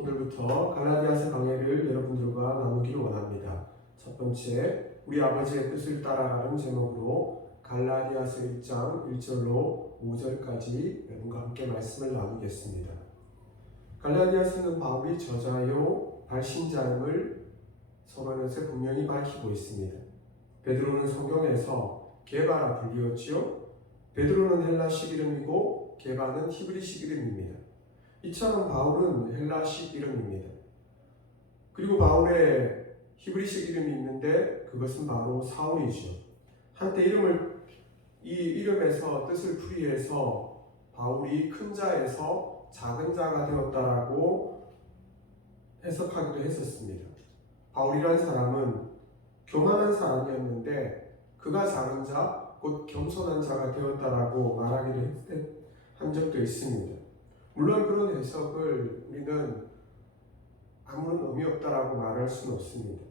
오늘부터 갈라디아서 강해를 여러분들과 나누기를 원합니다. 첫 번째, 우리 아버지의 뜻을 따라가는 제목으로 갈라디아서 1장 1절로 5절까지 여러분과 함께 말씀을 나누겠습니다. 갈라디아서는 바울이 저자요 발신자임을 서론에서 분명히 밝히고 있습니다. 베드로는 성경에서 게바라 불리었지요. 베드로는 헬라식 이름이고 게바는 히브리식 이름입니다. 이처럼 바울은 헬라식 이름입니다. 그리고 바울의 히브리식 이름이 있는데 그것은 바로 사울이죠. 한때 이 이름에서 뜻을 풀이해서 바울이 큰 자에서 작은 자가 되었다라고 해석하기도 했었습니다. 바울이라는 사람은 교만한 사람이었는데 그가 작은 자, 곧 겸손한 자가 되었다라고 말하기도 한 적도 있습니다. 물론 그런 해석을 우리는 아무런 의미 없다라고 말할 수는 없습니다.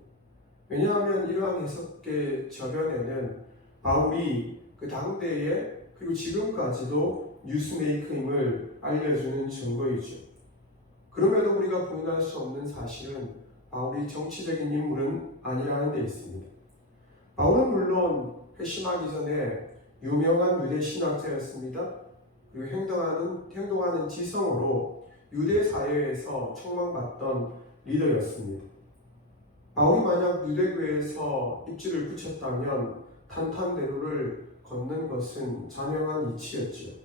왜냐하면 이러한 해석의 저변에는 바울이 그 당대에 그리고 지금까지도 뉴스메이커임을 알려주는 증거이죠. 그럼에도 우리가 부인할 수 없는 사실은 바울이 정치적인 인물은 아니라는 데 있습니다. 바울은 물론 회심하기 전에 유명한 유대 신학자였습니다. 그리고 행동하는 지성으로 유대 사회에서 촉망받던 리더였습니다. 바울이 만약 유대교회에서 입지를 붙였다면 탄탄대로를 걷는 것은 자명한 이치였지요.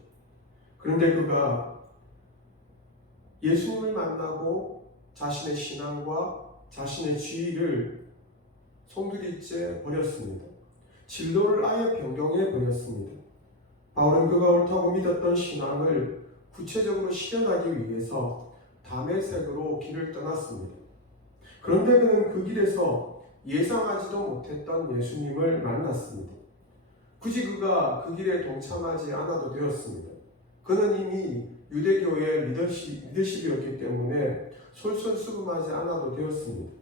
그런데 그가 예수님을 만나고 자신의 신앙과 자신의 지위를 송두리째 버렸습니다. 진로를 아예 변경해 버렸습니다. 바울은 그가 옳다고 믿었던 신앙을 구체적으로 실현하기 위해서 다메섹으로 길을 떠났습니다. 그런데 그는 그 길에서 예상하지도 못했던 예수님을 만났습니다. 굳이 그가 그 길에 동참하지 않아도 되었습니다. 그는 이미 유대교회의 리더십이었기 때문에 솔선수범하지 않아도 되었습니다.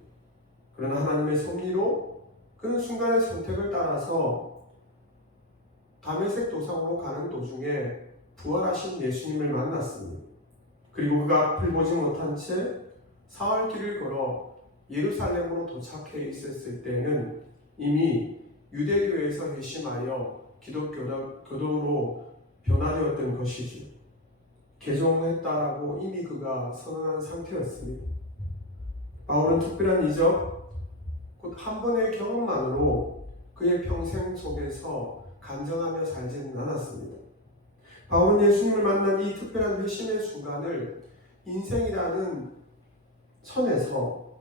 그러나 하나님의 섭리로 그는 순간의 선택을 따라서 다메섹 도상으로 가는 도중에 부활하신 예수님을 만났습니다. 그리고 그가 앞을 보지 못한 채 사흘길을 걸어 예루살렘으로 도착해 있었을 때는 이미 유대교에서 회심하여 기독교도로 변화되었던 것이죠. 개종했다라고 이미 그가 선언한 상태였습니다. 바울은 특별한 이적, 곧 한 번의 경험만으로 그의 평생 속에서 간증하며 살지는 않았습니다. 바울은 예수님을 만난 이 특별한 회심의 순간을 인생이라는 선에서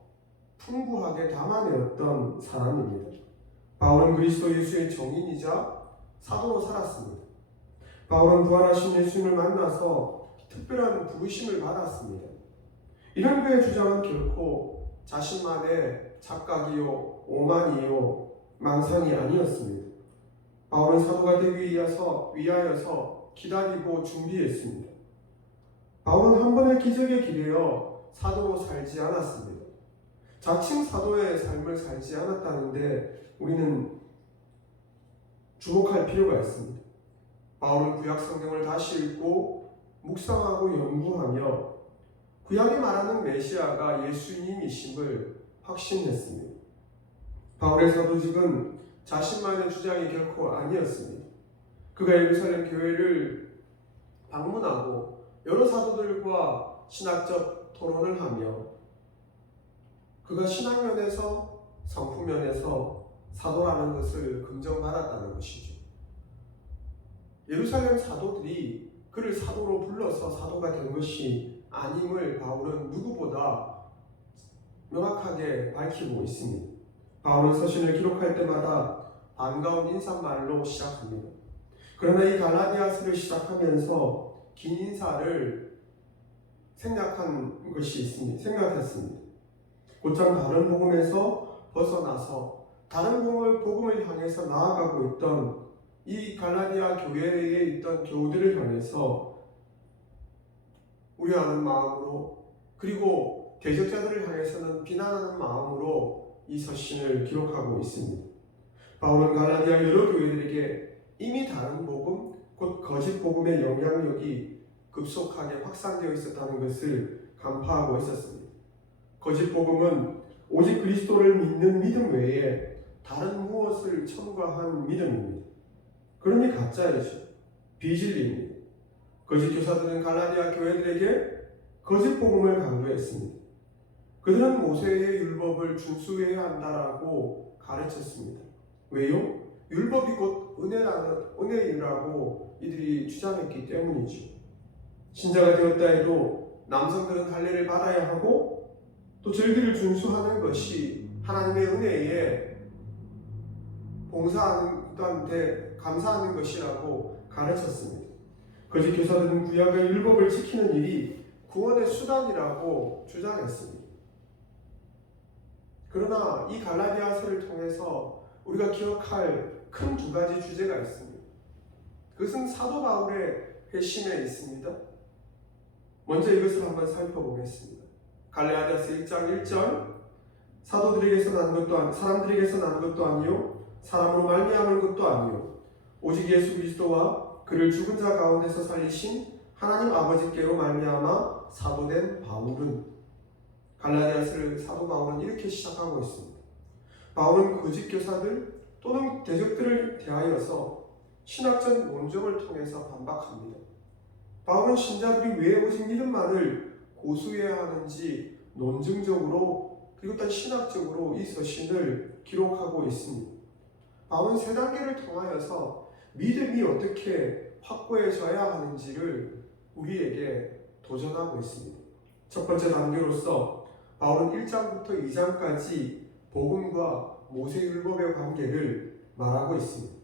풍부하게 담아내었던 사람입니다. 바울은 그리스도 예수의 정인이자 사도로 살았습니다. 바울은 부활하신 예수님을 만나서 특별한 부르심을 받았습니다. 이런 그의 주장은 결코 자신만의 착각이요, 오만이요, 망상이 아니었습니다. 바울은 사도가 되기 위하여서 기다리고 준비했습니다. 바울은 한 번의 기적에 기대어 사도로 살지 않았습니다. 자칭 사도의 삶을 살지 않았다는데 우리는 주목할 필요가 있습니다. 바울은 구약 성경을 다시 읽고 묵상하고 연구하며 구약이 말하는 메시아가 예수님이심을 확신했습니다. 바울의 사도직은 자신만의 주장이 결코 아니었습니다. 그가 예루살렘 교회를 방문하고 여러 사도들과 신학적 토론을 하며 그가 신학면에서 성품면에서 사도라는 것을 긍정받았다는 것이죠. 예루살렘 사도들이 그를 사도로 불러서 사도가 된 것이 아님을 바울은 누구보다 명확하게 밝히고 있습니다. 바울은 서신을 기록할 때마다 반가운 인사말로 시작합니다. 그러나 이 갈라디아서를 시작하면서 긴 인사를 생각했습니다. 곧장 다른 복음에서 벗어나서 다른 복음을 향해서 나아가고 있던 이 갈라디아 교회에 있던 교우들을 향해서 우려하는 마음으로, 그리고 대적자들을 향해서는 비난하는 마음으로 이 서신을 기록하고 있습니다. 바울은 갈라디아 여러 교회들에게 이미 다른 복음, 곧 거짓 복음의 영향력이 급속하게 확산되어 있었다는 것을 간파하고 있었습니다. 거짓 복음은 오직 그리스도를 믿는 믿음 외에 다른 무엇을 첨가한 믿음입니다. 그러니 가짜이죠. 비진리입니다. 거짓 교사들은 갈라디아 교회들에게 거짓 복음을 강조했습니다. 그들은 모세의 율법을 준수해야 한다라고 가르쳤습니다. 왜요? 율법이 곧 은혜이라고 이들이 주장했기 때문이죠. 신자가 되었다 해도 남성들은 할례를 받아야 하고 또 절기를 준수하는 것이 하나님의 은혜에 봉사하는 것한테 감사하는 것이라고 가르쳤습니다. 거짓 교사들은 구약의 율법을 지키는 일이 구원의 수단이라고 주장했습니다. 그러나 이 갈라디아서를 통해서 우리가 기억할 큰 두 가지 주제가 있습니다. 그것은 사도 바울의 회심에 있습니다. 먼저 이것을 한번 살펴보겠습니다. 갈라디아서 1장 1절 사람들에게서 난 것도 아니요 사람으로 말미암은 것도 아니요 오직 예수 그리스도와 그를 죽은 자 가운데서 살리신 하나님 아버지께로 말미암아 사도된 바울은, 갈라디아서를 사도 바울은 이렇게 시작하고 있습니다. 바울은 거짓 교사들 또는 대적들을 대하여서 신학적 논증을 통해서 반박합니다. 바울은 신자들이 왜 오직 믿음만을 고수해야 하는지 논증적으로 그리고 또 신학적으로 이 서신을 기록하고 있습니다. 바울은 세 단계를 통하여서 믿음이 어떻게 확고해져야 하는지를 우리에게 도전하고 있습니다. 첫 번째 단계로서 바울은 1장부터 2장까지 복음과 모세율법의 관계를 말하고 있습니다.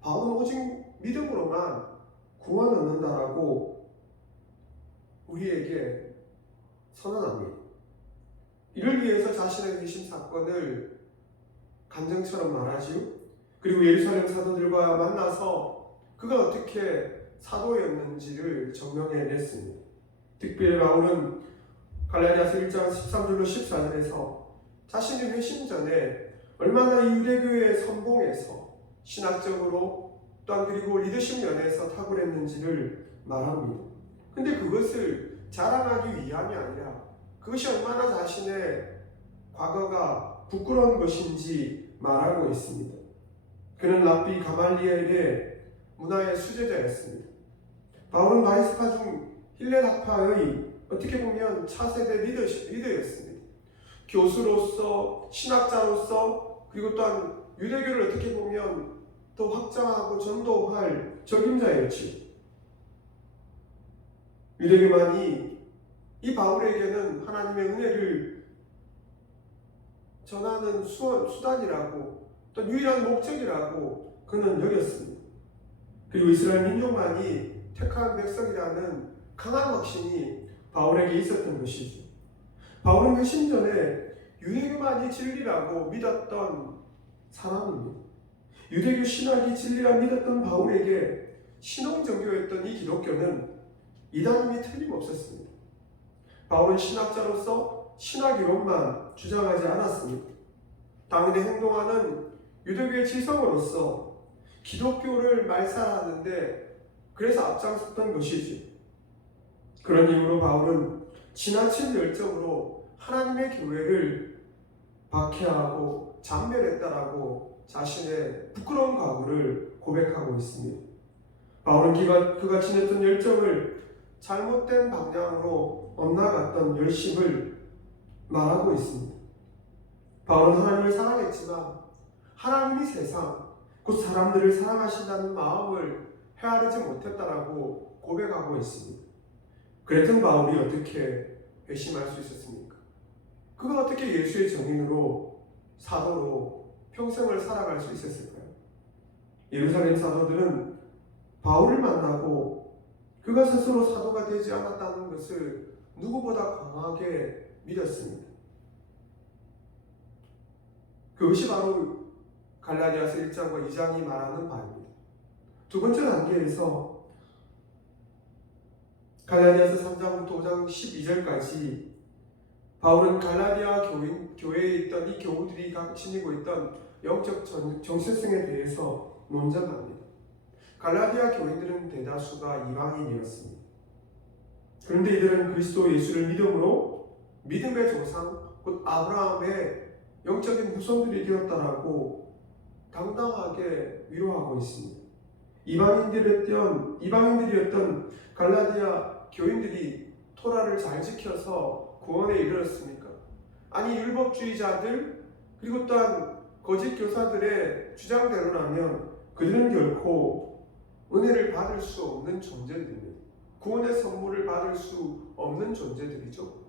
바울은 오직 믿음으로만 구원 얻는다라고 우리에게 선언합니다. 이를 위해서 자신의 회심 사건을 간증처럼 말하지요. 그리고 예루살렘 사도들과 만나서 그가 어떻게 사도였는지를 증명해냈습니다. 특별히 바울은 갈라디아서 1장 13절로 14절에서 자신의 회심 전에 얼마나 이 유대교의 선봉에서 신학적으로 또한 그리고 리더십 면에서 탁월했는지를 말합니다. 근데 그것을 자랑하기 위함이 아니라 그것이 얼마나 자신의 과거가 부끄러운 것인지 말하고 있습니다. 그는 랍비 가말리엘의 문화의 수제자였습니다. 바울은 바리스파 중 힐레나파의 어떻게 보면 차세대 리더였습니다. 교수로서 신학자로서 그리고 또한 유대교를 어떻게 보면 더 확장하고 전도할 적임자였지요. 유대교만이 이 바울에게는 하나님의 은혜를 전하는 수단이라고 또 유일한 목적이라고 그는 여겼습니다. 그리고 이스라엘 민족만이 택한 백성이라는 강한 확신이 바울에게 있었던 것이죠. 바울은 회심 전에 유대교만이 진리라고 믿었던 사람입니다. 유대교 신학이 진리라 믿었던 바울에게 신흥정교였던 이 기독교는 이단임이 틀림없었습니다. 바울은 신학자로서 신학 이론만 주장하지 않았습니다. 당연히 행동하는 유대교의 지성으로서 기독교를 말살하는데 그래서 앞장섰던 것이지. 그런 이유로 바울은 지나친 열정으로 하나님의 교회를 박해하고 잔멸했다라고 자신의 부끄러운 과거를 고백하고 있습니다. 바울은 그가 지녔던 열정을 잘못된 방향으로 엇나갔던 열심을 말하고 있습니다. 바울은 하나님을 사랑했지만 하나님이 세상, 곧 사람들을 사랑하신다는 마음을 헤아리지 못했다라고 고백하고 있습니다. 그랬던 바울이 어떻게 회심할 수 있었습니까? 그가 어떻게 예수의 증인으로 사도로 평생을 살아갈 수 있었을까요? 예루살렘 사도들은 바울을 만나고 그가 스스로 사도가 되지 않았다는 것을 누구보다 강하게 믿었습니다. 그것이 바로 갈라디아서 1장과 2장이 말하는 바입니다. 두 번째 단계에서 갈라디아서 3장부터 5장 12절까지 바울은 갈라디아 교회에 있던 이 교우들이 지니고 있던 영적 정체성에 대해서 논쟁합니다. 갈라디아 교인들은 대다수가 이방인이었습니다. 그런데 이들은 그리스도 예수를 믿음으로 믿음의 조상 곧 아브라함의 영적인 후손들이 되었다라고 당당하게 위로하고 있습니다. 이방인들이었던 갈라디아 교인들이 토라를 잘 지켜서 구원에 이르렀습니까? 아니, 율법주의자들 그리고 또한 거짓 교사들의 주장대로라면 그들은 결코 은혜를 받을 수 없는 존재들입니다. 구원의 선물을 받을 수 없는 존재들이죠.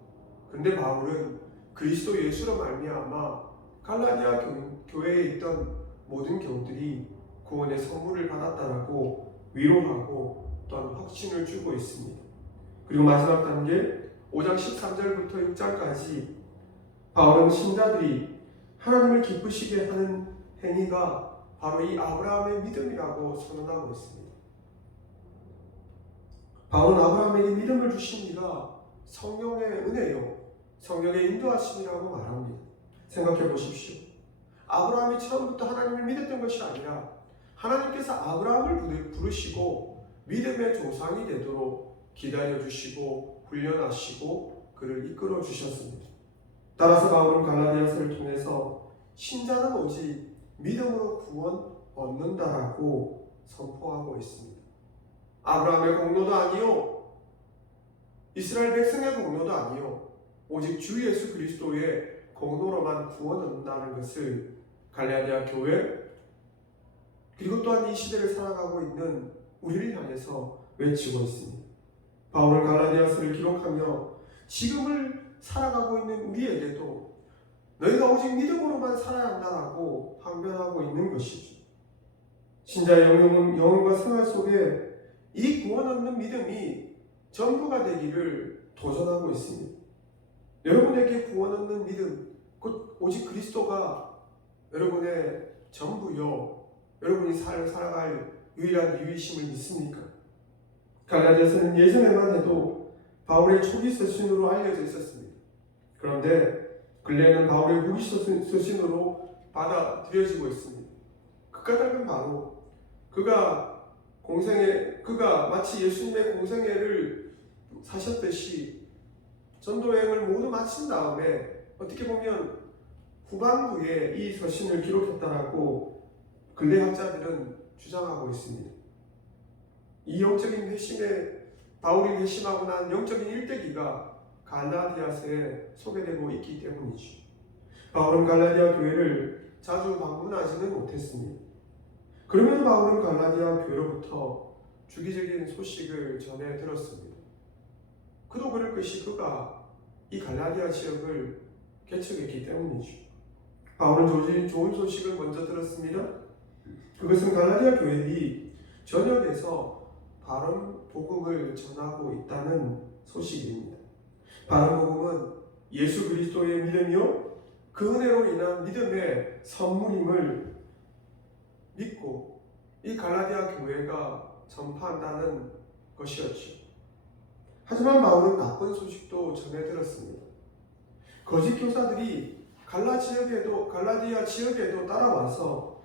그런데 바울은 그리스도 예수로 말미암아 갈라디아 교회에 있던 모든 교우들이 구원의 선물을 받았다라고 위로하고 또한 확신을 주고 있습니다. 그리고 마지막 단계 5장 13절부터 6장까지 바울은 신자들이 하나님을 기쁘시게 하는 행위가 바로 이 아브라함의 믿음이라고 선언하고 있습니다. 바울은 아브라함에게 믿음을 주신 이가 성령의 은혜요, 성령의 인도하심이라고 말합니다. 생각해 보십시오. 아브라함이 처음부터 하나님을 믿었던 것이 아니라 하나님께서 아브라함을 부르시고 믿음의 조상이 되도록 기다려주시고 훈련하시고 그를 이끌어 주셨습니다. 따라서 바울은 갈라디아서를 통해서 신자는 오직 믿음으로 구원 얻는다라고 선포하고 있습니다. 아브라함의 공로도 아니요, 이스라엘 백성의 공로도 아니요, 오직 주 예수 그리스도의 공로로만 구원 얻는다는 것을 갈라디아 교회 그리고 또한 이 시대를 살아가고 있는 우리를 향해서 외치고 있습니다. 바울은 갈라디아서를 기록하며 지금을 살아가고 있는 우리에게도 너희가 오직 믿음으로만 살아야 한다라고 항변하고 있는 것이죠. 신자의 영혼과 생활 속에 이 구원 얻는 믿음이 전부가 되기를 도전하고 있습니다. 여러분에게 구원 얻는 믿음, 곧 오직 그리스도가 여러분의 전부요, 여러분이 살아갈 유일한 이유이심을 믿습니까? 갈라디아서는 예전에만 해도 바울의 초기 서신으로 알려져 있었습니다. 그런데 근래에는 바울의 후기 서신으로 받아들여지고 있습니다. 그 까닭은 바로 그가 마치 예수님의 공생애를 사셨듯이 전도여행을 모두 마친 다음에 어떻게 보면 후반부에 이 서신을 기록했다라고 근래학자들은 주장하고 있습니다. 이 영적인 회심에 바울이 회심하고 난 영적인 일대기가 갈라디아서에 소개되고 있기 때문이죠. 바울은 갈라디아 교회를 자주 방문하지는 못했습니다. 그럼에도 바울은 갈라디아 교회로부터 주기적인 소식을 전해 들었습니다. 그도 그럴 것이 그가 이 갈라디아 지역을 개척했기 때문이죠. 바울은 좋은 소식을 먼저 들었습니다. 그것은 갈라디아 교회들이 전역에서 바른 복음을 전하고 있다는 소식입니다. 바른 복음은 예수 그리스도의 믿음이요, 그 은혜로 인한 믿음의 선물임을 믿고 이 갈라디아 교회가 전파한다는 것이었죠. 하지만 바울은 나쁜 소식도 전해 들었습니다. 거짓 교사들이 갈라디아 지역에도 따라와서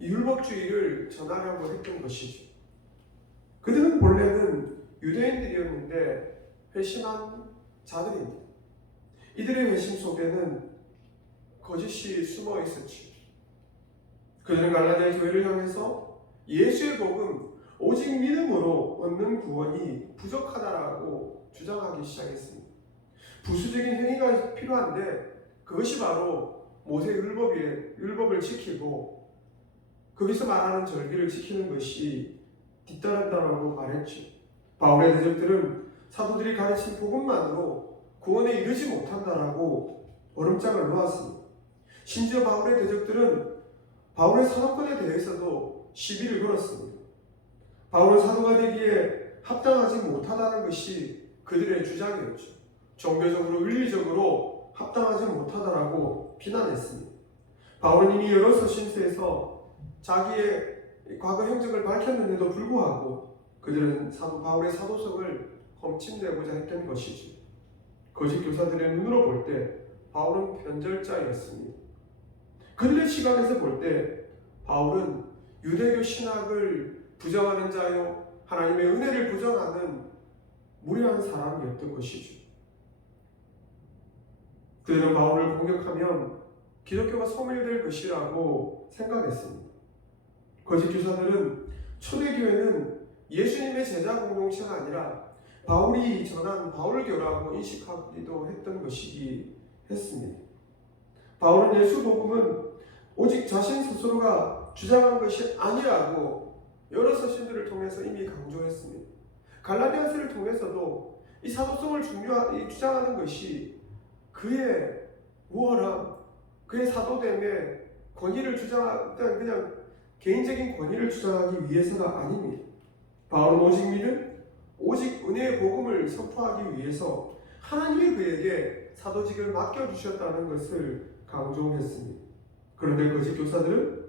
율법주의를 전하려고 했던 것이죠. 그들은 본래는 유대인들이었는데 회심한 자들입니다. 이들의 회심 속에는 거짓이 숨어 있었죠. 그들은 갈라디아 교회를 향해서 예수의 복음, 오직 믿음으로 얻는 구원이 부족하다라고 주장하기 시작했습니다. 부수적인 행위가 필요한데 그것이 바로 모세 율법을 지키고 거기서 말하는 절기를 지키는 것이 뒤따른다라고 말했죠. 바울의 대적들은 사도들이 가르친 복음만으로 구원에 이르지 못한다라고 얼음장을 놓았습니다. 심지어 바울의 대적들은 바울의 사도권에 대해서도 시비를 걸었습니다. 바울은 사도가 되기에 합당하지 못하다는 것이 그들의 주장이었죠. 종교적으로 윤리적으로 합당하지 못하다라고 비난했습니다. 바울은 이미 여러 서신서에서 자기의 과거 행적을 밝혔는데도 불구하고 그들은 바울의 사도성을 험침내고자 했던 것이지. 거짓 교사들의 눈으로 볼 때 바울은 변절자였습니다. 그들의 시각에서 볼 때 바울은 유대교 신학을 부정하는 자요, 하나님의 은혜를 부정하는 무례한 사람이었던 것이죠. 그들은 바울을 공격하면 기독교가 소멸될 것이라고 생각했습니다. 거짓 교사들은 초대교회는 예수님의 제자 공동체가 아니라 바울이 전한 바울교라고 인식하기도 했던 것이기 했습니다. 바울은 예수 복음은 오직 자신 스스로가 주장한 것이 아니라고 여러 서신들을 통해서 이미 강조했습니다. 갈라디아서를 통해서도 이 사도성을 주장하는 것이 그의 우월함, 그의 사도됨의 권위를 그냥 개인적인 권위를 주장하기 위해서가 아닙니다. 바울은 오직 믿음, 오직 은혜의 복음을 선포하기 위해서 하나님이 그에게 사도직을 맡겨주셨다는 것을 강조했습니다. 그런데 거짓 교사들은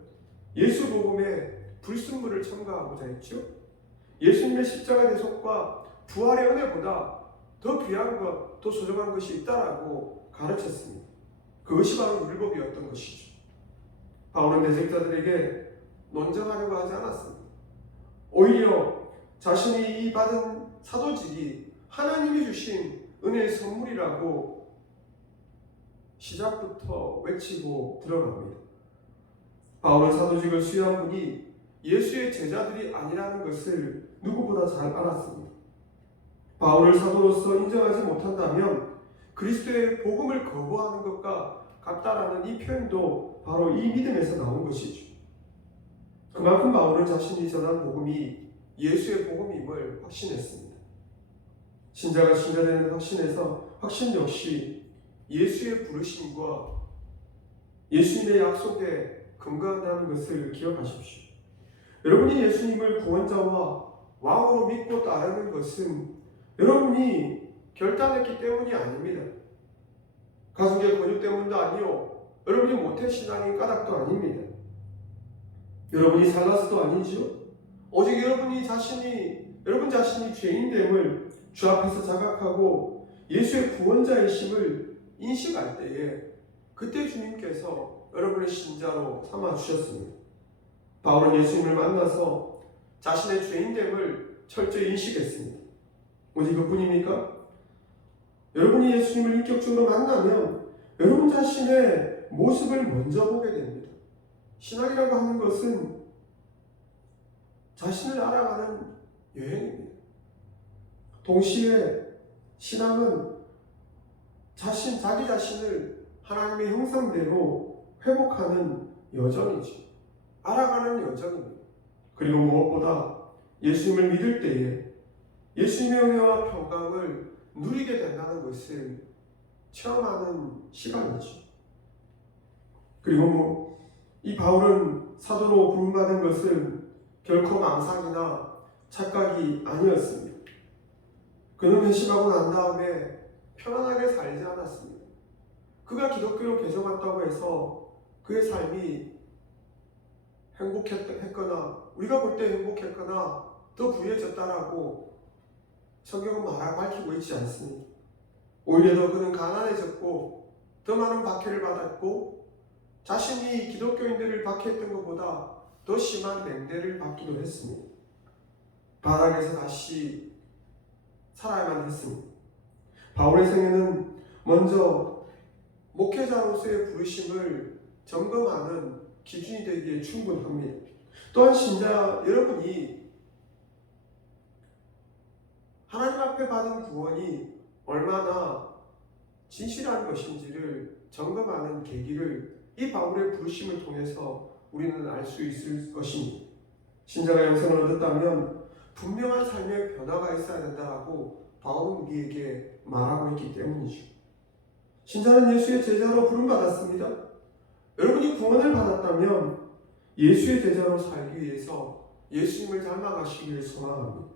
예수 복음에 불순물을 첨가하고자 했죠. 예수님의 십자가 대속과 부활의 은혜보다 더 귀한 것, 더 소중한 것이 있다라고 가르쳤습니다. 그것이 바로 율법이었던 것이죠. 바울은 대적자들에게 논쟁하려고 하지 않았습니다. 오히려 자신이 이 받은 사도직이 하나님이 주신 은혜의 선물이라고 시작부터 외치고 들어갑니다. 바울은 사도직을 수여한 분이 예수의 제자들이 아니라는 것을 누구보다 잘 알았습니다. 바울을 사도로서 인정하지 못한다면 그리스도의 복음을 거부하는 것과 같다라는 이 표현도 바로 이 믿음에서 나온 것이죠. 그만큼 바울은 자신이 전한 복음이 예수의 복음임을 확신했습니다. 신자가 신자되는 확신 역시 예수의 부르심과 예수님의 약속에 근거한다는 것을 기억하십시오. 여러분이 예수님을 구원자와 왕으로 믿고 따르는 것은 여러분이 결단했기 때문이 아닙니다. 가족의 권유 때문도 아니요, 여러분이 모태신앙인 까닭도 아닙니다. 여러분이 잘나서도 아니지요. 오직 여러분 자신이 죄인됨을 주 앞에서 자각하고 예수의 구원자이심을 인식할 때에 그때 주님께서 여러분의 신자로 삼아주셨습니다. 바울은 예수님을 만나서 자신의 죄인됨을 철저히 인식했습니다. 오직 그뿐입니까? 여러분이 예수님을 인격적으로 만나면 여러분 자신의 모습을 먼저 보게 됩니다. 신앙이라고 하는 것은 자신을 알아가는 여행입니다. 동시에 신앙은 자기 자신을 하나님의 형상대로 회복하는 여정이죠. 알아가는 여정입니다. 그리고 무엇보다 예수님을 믿을 때에 예수님의 은혜와 평강을 누리게 된다는 것을 체험하는 시간이죠. 그리고 이 바울은 사도로 부름받은 것은 결코 망상이나 착각이 아니었습니다. 그는 회심하고 난 다음에 편안하게 살지 않았습니다. 그가 기독교로 개종했다고 해서 그의 삶이 행복했거나 우리가 볼 때 행복했거나 더 부유해졌다라고 성경은 밝히고 있지 않습니다. 오히려 더 그는 가난해졌고 더 많은 박해를 받았고 자신이 기독교인들을 박해했던 것보다 더 심한 맹대를 받기도 했습니다. 바닥에서 다시 살아야만 했습니다. 바울의 생애는 먼저 목회자로서의 부르심을 점검하는 기준이 되기에 충분합니다. 또한 신자 여러분이 하나님 앞에 받은 구원이 얼마나 진실한 것인지를 점검하는 계기를 이 바울의 부르심을 통해서 우리는 알 수 있을 것입니다. 신자가 영생을 얻었다면 분명한 삶의 변화가 있어야 된다고 바울은 우리에게 말하고 있기 때문이죠. 신자는 예수의 제자로 부름받았습니다. 여러분이 구원을 받았다면 예수의 제자로 살기 위해서 예수님을 닮아가시기를 소망합니다.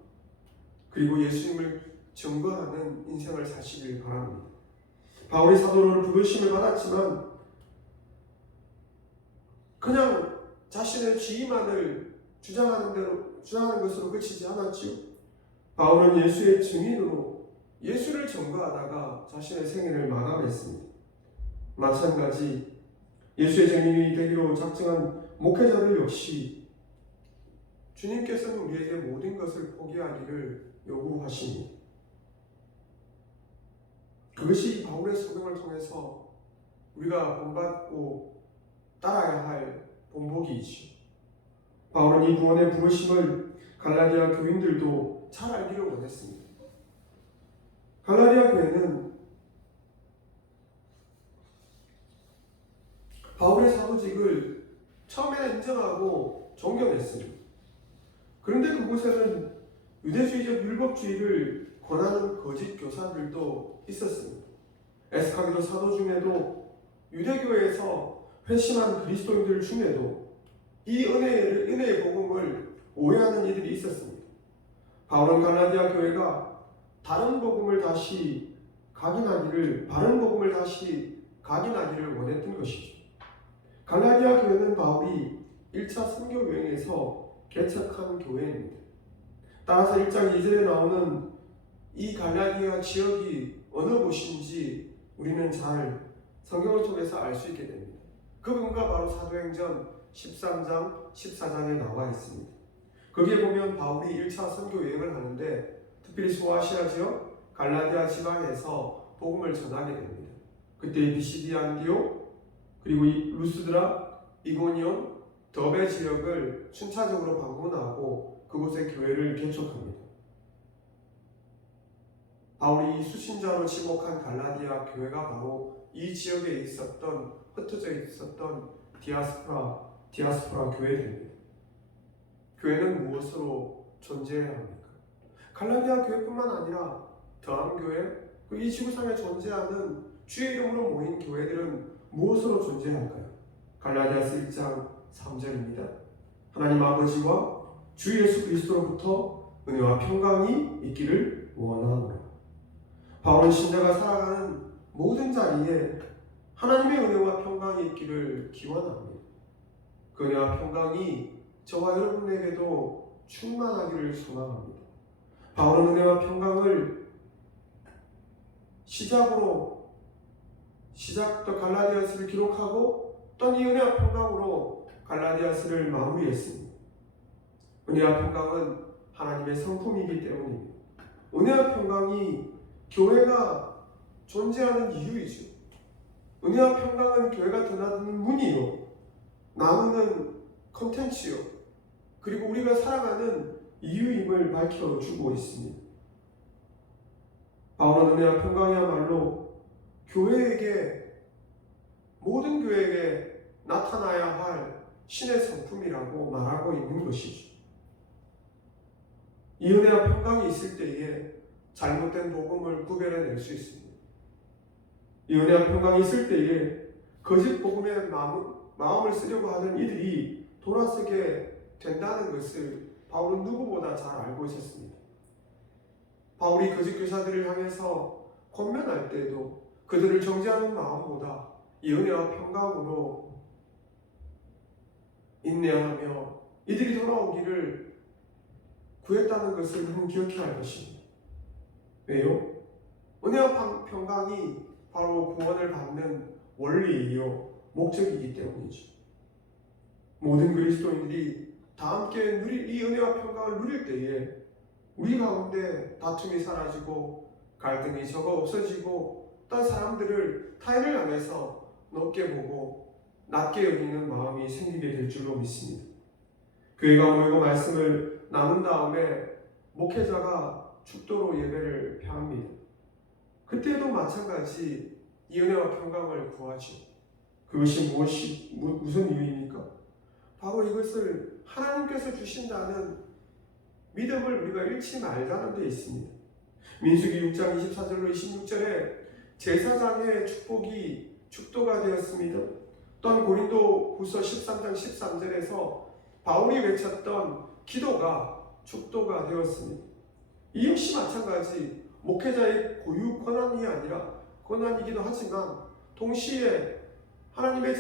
그리고 예수님을 증거하는 인생을 사시길 바랍니다. 바울이 사도로 부르심을 받았지만 그냥 자신의 지위만을 주장하는 것으로 그치지 않았지요. 바울은 예수의 증인으로 예수를 증거하다가 자신의 생애를 마감했습니다. 마찬가지 예수의 증인이 되기로 작정한 목회자들 역시 주님께서는 우리에게 모든 것을 포기하기를 요구하십니다. 그것이 바울의 소명을 통해서 우리가 본받고 따라야 할 본보기이지. 바울은 이 구원의 부르심을 갈라디아 교인들도 잘 알기를 원했습니다. 갈라디아 교회는 바울의 사도직을 처음에는 인정하고 존경했습니다. 그런데 그곳에는 유대주의적 율법주의를 권하는 거짓 교사들도 있었습니다. 에스카기도 사도 중에도 유대교회에서 회심한 그리스도인들 중에도 이 은혜의 복음을 오해하는 이들이 있었습니다. 바울은 갈라디아 교회가 바른 복음을 다시 각인하기를 원했던 것이죠. 갈라디아 교회는 바울이 1차 선교 여행에서 개척한 교회입니다. 따라서 1장 2절에 나오는 이 갈라디아 지역이 어느 곳인지 우리는 잘 성경을 통해서 알 수 있게 됩니다. 그 근거가 바로 사도행전 13장, 14장에 나와 있습니다. 거기에 보면 바울이 1차 선교 여행을 하는데 특별히 소아시아 지역, 갈라디아 지방에서 복음을 전하게 됩니다. 그때 비시디 안디옥, 그리고 루스드라, 이고니온, 더베 지역을 순차적으로 방문하고 그곳에 교회를 개척합니다. 바울이 수신자로 지목한 갈라디아 교회가 바로 이 지역에 흩어져 있었던 디아스포라 교회들입니다. 교회는 무엇으로 존재해야 합니까? 갈라디아 교회뿐만 아니라 더함교회, 이 지구상에 존재하는 주의 이름으로 모인 교회들은 무엇으로 존재할까요? 갈라디아서 1장 3절입니다. 하나님 아버지와 주 예수 그리스도로부터 은혜와 평강이 있기를 원하노라. 바울은 신자가 살아가는 모든 자리에 하나님의 은혜와 평강이 있기를 기원합니다. 그 은혜와 평강이 저와 여러분에게도 충만하기를 소망합니다. 바울은 은혜와 평강을 시작부터 갈라디아서를 기록하고 또 이 은혜와 평강으로 갈라디아서를 마무리했습니다. 은혜와 평강은 하나님의 성품이기 때문입니다. 은혜와 평강이 교회가 존재하는 이유이죠. 은혜와 평강은 교회가 드나드는 문이요, 나누는 컨텐츠요, 그리고 우리가 살아가는 이유임을 밝혀주고 있습니다. 바울은 은혜와 평강이야말로 모든 교회에게 나타나야 할 신의 성품이라고 말하고 있는 것이죠. 이 은혜와 평강이 있을 때에 잘못된 복음을 구별해낼 수 있습니다. 이 은혜와 평강이 있을 때에 거짓 복음에 마음을 쓰려고 하는 이들이 돌아서게 된다는 것을 바울은 누구보다 잘 알고 있었습니다. 바울이 거짓 교사들을 향해서 권면할 때에도 그들을 정죄하는 마음보다 이 은혜와 평강으로 인내하며 이들이 돌아오기를 구했다는 것을 우리는 기억해야 할 것입니다. 왜요? 은혜와 평강이 바로 구원을 받는 원리이요 목적이기 때문이죠. 모든 그리스도인들이 다 함께 이 은혜와 평강을 누릴 때에 우리 가운데 다툼이 사라지고 갈등이 적어 없어지고 또 사람들을 타인을 향해서 높게 보고 낮게 여기는 마음이 생기게 될 줄로 믿습니다. 교회가 모이고 말씀을 나눈 다음에 목회자가 축도로 예배를 펴합니다. 그때도 마찬가지 이 은혜와 평강을 구하죠. 그것이 무슨 이유입니까? 바로 이것을 하나님께서 주신다는 믿음을 우리가 잃지 말자는 데 있습니다. 민수기 6장 24절로 26절에 제사장의 축도가 되었습니다. 또한 고린도 후서 13장 13절에서 바울이 외쳤던 기도가 축도가 되었습니다. 이 역시 마찬가지 목회자의 고유 권한이기도 하지만 동시에 하나님의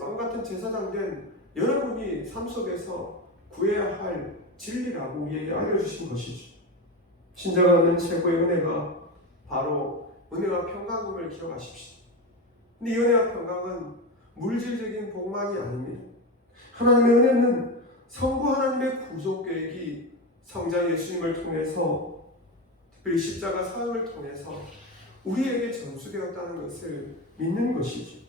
왕 같은 제사장된 여러분이 삶 속에서 구해야 할 진리라고 우리에게 알려주신 것이죠. 신자가 얻는 최고의 은혜가 바로 은혜와 평강임을 기억하십시오. 근데 이 은혜와 평강은 물질적인 복만이 아닙니다. 하나님의 은혜는 성부 하나님의 구속 계획이 성자 예수님을 통해서 특별히 십자가 사역을 통해서 우리에게 전수되었다는 것을 믿는 것이죠.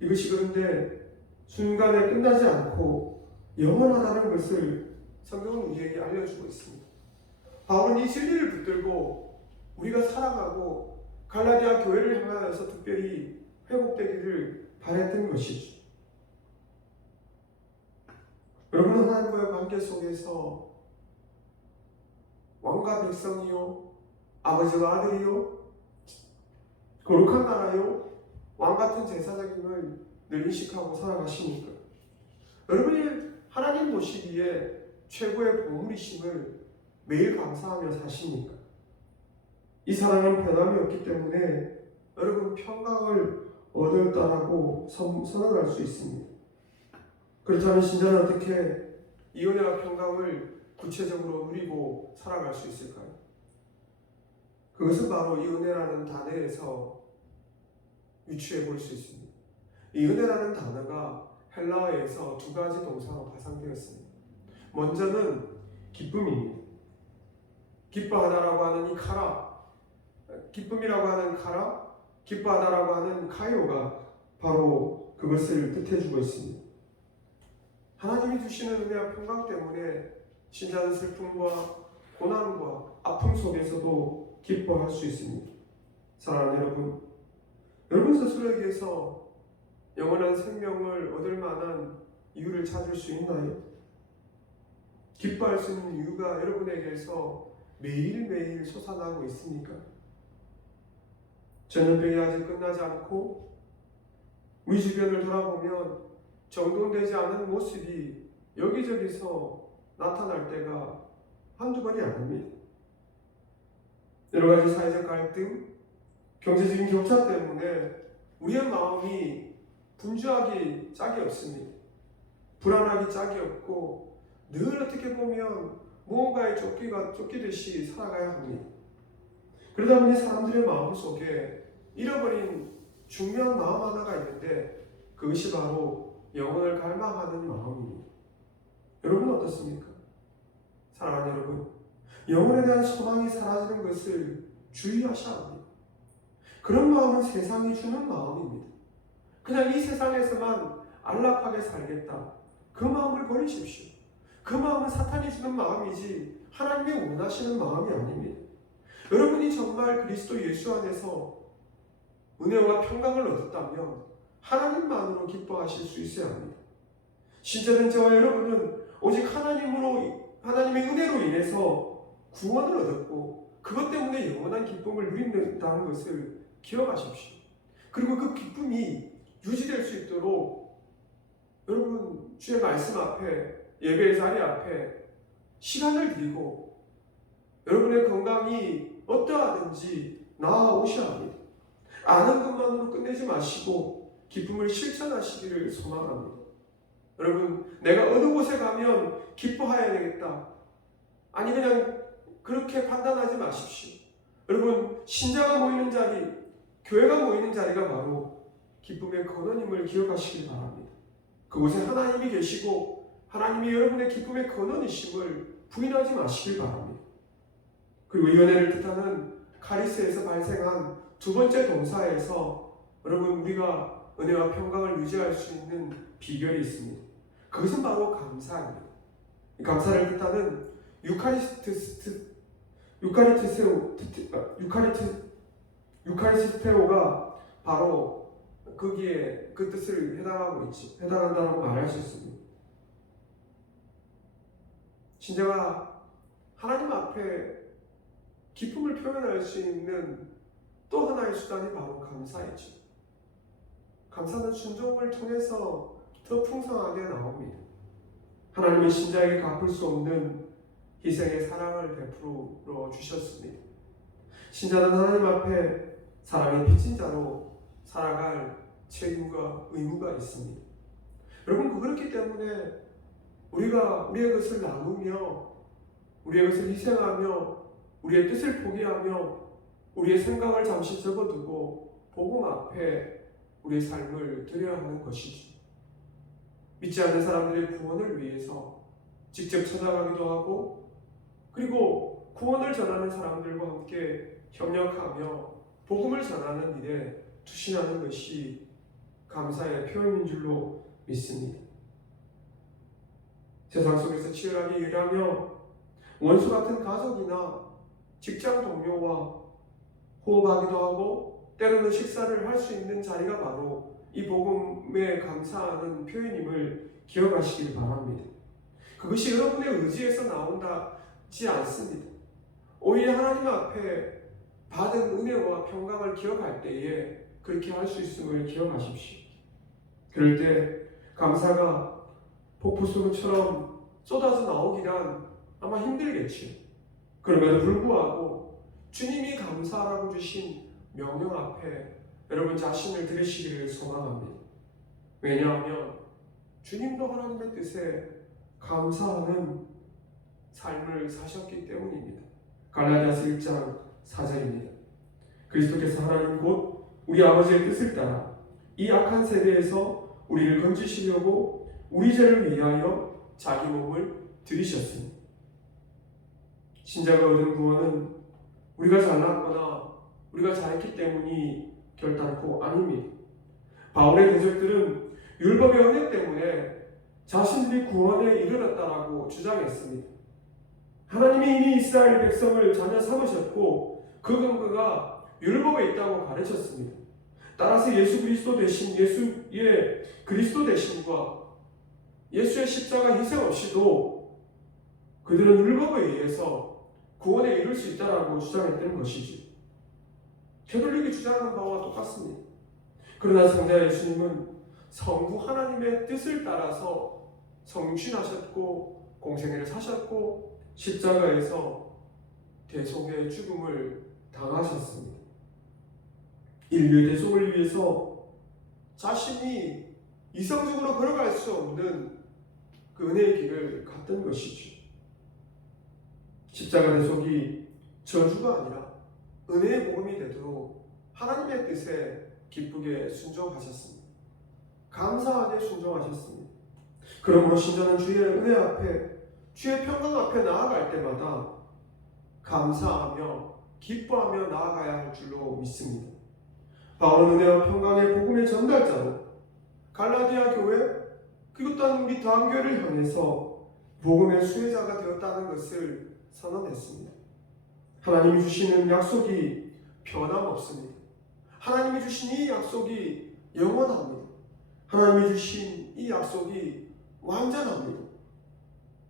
이것이 그런데 순간에 끝나지 않고 영원하다는 것을 성경은 우리에게 알려주고 있습니다. 바울은 이 진리를 붙들고 우리가 살아가고 갈라디아 교회를 향하여서 특별히 회복되기를 바랬던 것이죠. 여러분, 하나님과의 관계 속에서 왕과 백성이요, 아버지와 아들이요, 거룩한 나라요, 왕같은 제사장임을 늘 인식하고 살아가시니까 여러분이 하나님 보시기에 최고의 보물이심을 매일 감사하며 사시니까 이 사랑은 변함이 없기 때문에 여러분 평강을 얻었다라고 선언할 수 있습니다. 그렇다면 신자는 어떻게 이 은혜와 평강을 구체적으로 누리고 살아갈 수 있을까요? 그것은 바로 이 은혜라는 단어에서 유추해 볼 수 있습니다. 이 은혜라는 단어가 헬라어에서 두 가지 동사로 파생되었습니다. 먼저는 기쁨입니다. 기뻐하다라고 하는 이 카라, 기쁨이라고 하는 카라, 기뻐하다라고 하는 카이오가 바로 그것을 뜻해주고 있습니다. 하나님이 주시는 은혜와 평강 때문에 신자는 슬픔과 고난과 아픔 속에서도 기뻐할 수 있습니다. 사랑하는 여러분, 여러분 스스로에게서 영원한 생명을 얻을 만한 이유를 찾을 수 있나요? 기뻐할 수 있는 이유가 여러분에게서 매일매일 솟아나고 있습니까? 전염병이 아직 끝나지 않고 우리 주변을 돌아보면 정돈되지 않은 모습이 여기저기서 나타날 때가 한두 번이 아닙니다. 여러 가지 사회적 갈등, 경제적인 격차 때문에 우리의 마음이 분주하기 짝이 없습니다. 불안하기 짝이 없고 늘 어떻게 보면 무언가에 쫓기듯이 살아가야 합니다. 그러다 보니 사람들의 마음 속에 잃어버린 중요한 마음 하나가 있는데 그것이 바로 영혼을 갈망하는 마음입니다. 여러분 어떻습니까? 사랑하는 여러분, 영혼에 대한 소망이 사라지는 것을 주의하셔야 합니다. 그런 마음은 세상이 주는 마음입니다. 그냥 이 세상에서만 안락하게 살겠다. 그 마음을 버리십시오. 그 마음은 사탄이 주는 마음이지 하나님이 원하시는 마음이 아닙니다. 여러분이 정말 그리스도 예수 안에서 은혜와 평강을 얻었다면 하나님만으로 기뻐하실 수 있어야 합니다. 신자된 저와 여러분은 오직 하나님의 은혜로 인해서 구원을 얻었고 그것 때문에 영원한 기쁨을 누린다는 것을 기억하십시오. 그리고 그 기쁨이 유지될 수 있도록 여러분 주의 말씀 앞에 예배의 자리 앞에 시간을 드리고 여러분의 건강이 어떠하든지 나아오셔야 합니다. 아는 것만으로 끝내지 마시고 기쁨을 실천하시기를 소망합니다. 여러분, 내가 어느 곳에 가면 기뻐해야 되겠다. 아니 그냥 그렇게 판단하지 마십시오. 여러분, 신자가 모이는 자리, 교회가 모이는 자리가 바로 기쁨의 근원임을 기억하시길 바랍니다. 그곳에 하나님이 계시고 하나님이 여러분의 기쁨의 근원이심을 부인하지 마시길 바랍니다. 그리고 이 은혜를 뜻하는 카리스에서 발생한 두 번째 동사에서 여러분 우리가 은혜와 평강을 유지할 수 있는 비결이 있습니다. 그것은 바로 감사입니다. 감사를 뜻하는 유카리스테오가 바로 거기에 그 뜻을 해당한다고 말할 수 있습니다. 신자가 하나님 앞에 기쁨을 표현할 수 있는 또 하나의 수단이 바로 감사이죠. 감사는 순종을 통해서 더 풍성하게 나옵니다. 하나님의 신자에게 갚을 수 없는 희생의 사랑을 베풀어 주셨습니다. 신자는 하나님 앞에 사랑의 빚진 자로 살아갈 책임과 의무가 있습니다. 여러분, 그렇기 때문에 우리가 우리의 것을 나누며 우리의 것을 희생하며 우리의 뜻을 포기하며 우리의 생각을 잠시 접어두고 복음 앞에 우리의 삶을 드려야 하는 것이죠. 믿지 않는 사람들의 구원을 위해서 직접 찾아가기도 하고 그리고 구원을 전하는 사람들과 함께 협력하며 복음을 전하는 일에 투신하는 것이 감사의 표현인 줄로 믿습니다. 세상 속에서 치열하게 일하며 원수 같은 가족이나 직장 동료와 호흡하기도 하고 때로는 식사를 할 수 있는 자리가 바로 이 복음에 감사하는 표현임을 기억하시길 바랍니다. 그것이 여러분의 의지에서 나온다지 않습니다. 오히려 하나님 앞에 받은 은혜와 평강을 기억할 때에 그렇게 할 수 있음을 기억하십시오. 그럴 때 감사가 폭포수처럼 쏟아져 나오기란 아마 힘들겠지요. 그럼에도 불구하고 주님이 감사라고 주신 명령 앞에 여러분 자신을 들으시기를 소망합니다. 왜냐하면 주님도 하나님의 뜻에 감사하는 삶을 사셨기 때문입니다. 갈라디아서 1장 4절입니다. 그리스도께서 하나님 곧 우리 아버지의 뜻을 따라 이 악한 세대에서 우리를 건지시려고 우리 죄를 위하여 자기 몸을 들이셨으니 신자가 얻은 구원은 우리가 잘났거나 우리가 잘했기 때문이 결단코 아닙니다. 바울의 대적들은 율법의 은혜 때문에 자신들이 구원에 이르렀다라고 주장했습니다. 하나님이 이미 이스라엘 백성을 자녀 삼으셨고 그 근거가 율법에 있다고 가르쳤습니다. 따라서 예수 그리스도 대신 예수의 그리스도 대신과 예수의 십자가 희생 없이도 그들은 율법에 의해서 구원에 이룰 수 있다라고 주장했던 것이죠. 캐톨릭이 주장하는 바와 똑같습니다. 그러나 성자 예수님은 성부 하나님의 뜻을 따라서 성취하셨고 공생애를 사셨고 십자가에서 대속의 죽음을 당하셨습니다. 인류의 대속을 위해서 자신이 이성적으로 걸어갈 수 없는 그 은혜의 길을 갔던 것이죠. 십자가 대속이 저주가 아니라 은혜의 복음이 되도록 하나님의 뜻에 기쁘게 순종하셨습니다. 감사하게 순종하셨습니다. 그러므로 신자는 주의 은혜 앞에, 주의 평강 앞에 나아갈 때마다 감사하며 기뻐하며 나아가야 할 줄로 믿습니다. 바울은 은혜와 평강의 복음의 전달자로 갈라디아 교회 그리고 또한 우리 다음교회를 향해서 복음의 수혜자가 되었다는 것을 선언했습니다. 하나님이 주시는 약속이 변함없습니다. 하나님이 주신 이 약속이 영원합니다. 하나님이 주신 이 약속이 완전합니다.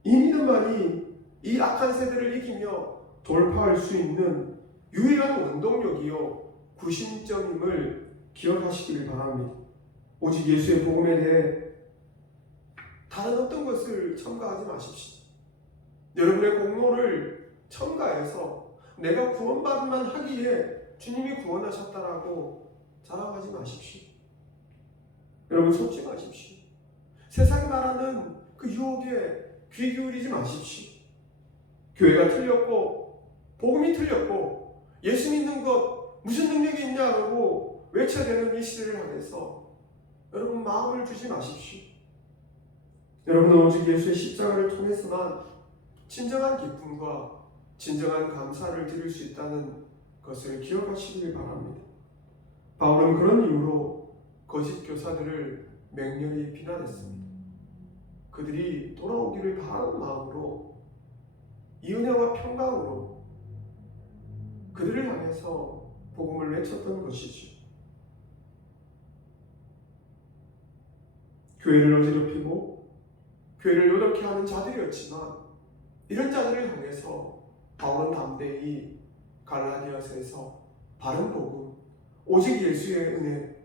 이 믿음만이 이 악한 세대를 이기며 돌파할 수 있는 유일한 원동력이요 구심점임을 기억하시길 바랍니다. 오직 예수의 복음에 대해 다른 어떤 것을 첨가하지 마십시오. 여러분의 공로를 첨가해서 내가 구원받만 하기에 주님이 구원하셨다라고 자랑하지 마십시오. 여러분 속지 마십시오. 세상이 말하는 그 유혹에 귀 기울이지 마십시오. 교회가 틀렸고 복음이 틀렸고 예수 믿는 것 무슨 능력이 있냐고 외쳐대는 이 시대를 향해서 여러분 마음을 주지 마십시오. 여러분은 오직 예수의 십자가를 통해서만 진정한 기쁨과 진정한 감사를 드릴 수 있다는 것을 기억하시길 바랍니다. 바울은 그런 이유로 거짓 교사들을 맹렬히 비난했습니다. 그들이 돌아오기를 바라는 마음으로 이 은혜와 평강으로 그들을 향해서 복음을 외쳤던 것이죠. 교회를 어지럽히고 교회를 요렇게 하는 자들이었지만 이런 자들을 향해서 바울은 담대히 갈라디아서에서 바른 복음, 오직 예수의 은혜,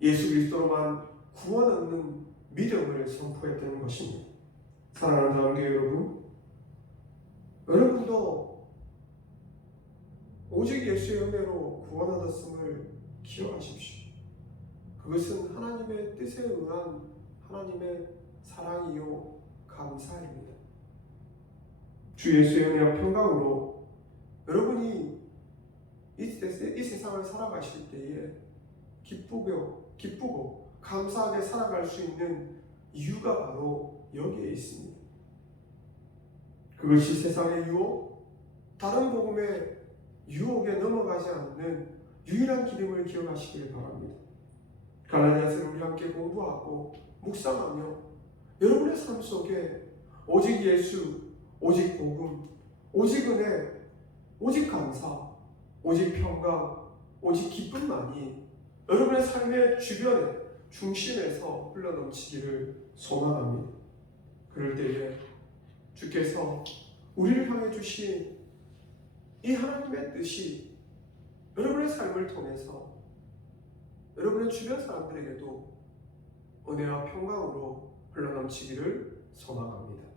예수 그리스도로만 구원 얻는 믿음을 선포했던 것입니다. 사랑하는 다음교회 여러분, 여러분도 오직 예수의 은혜로 구원 얻었음을 기억하십시오. 그것은 하나님의 뜻에 의한 하나님의 사랑이요 감사입니다. 주 예수의 은혜와 평강으로 여러분이 이 세상을 살아가실 때에 기쁘고 감사하게 살아갈 수 있는 이유가 바로 여기에 있습니다. 그것이 세상의 유혹, 다른 복음에 유혹에 넘어가지 않는 유일한 기름을 기억하시길 바랍니다. 갈라디아서를 우리 함께 공부하고 묵상하며 여러분의 삶 속에 오직 예수, 오직 복음, 오직 은혜, 오직 감사, 오직 평강, 오직 기쁨만이 여러분의 삶의 주변에 중심에서 흘러넘치기를 소망합니다. 그럴 때에 주께서 우리를 향해 주신 이 하나님의 뜻이 여러분의 삶을 통해서 여러분의 주변 사람들에게도 은혜와 평강으로 흘러넘치기를 소망합니다.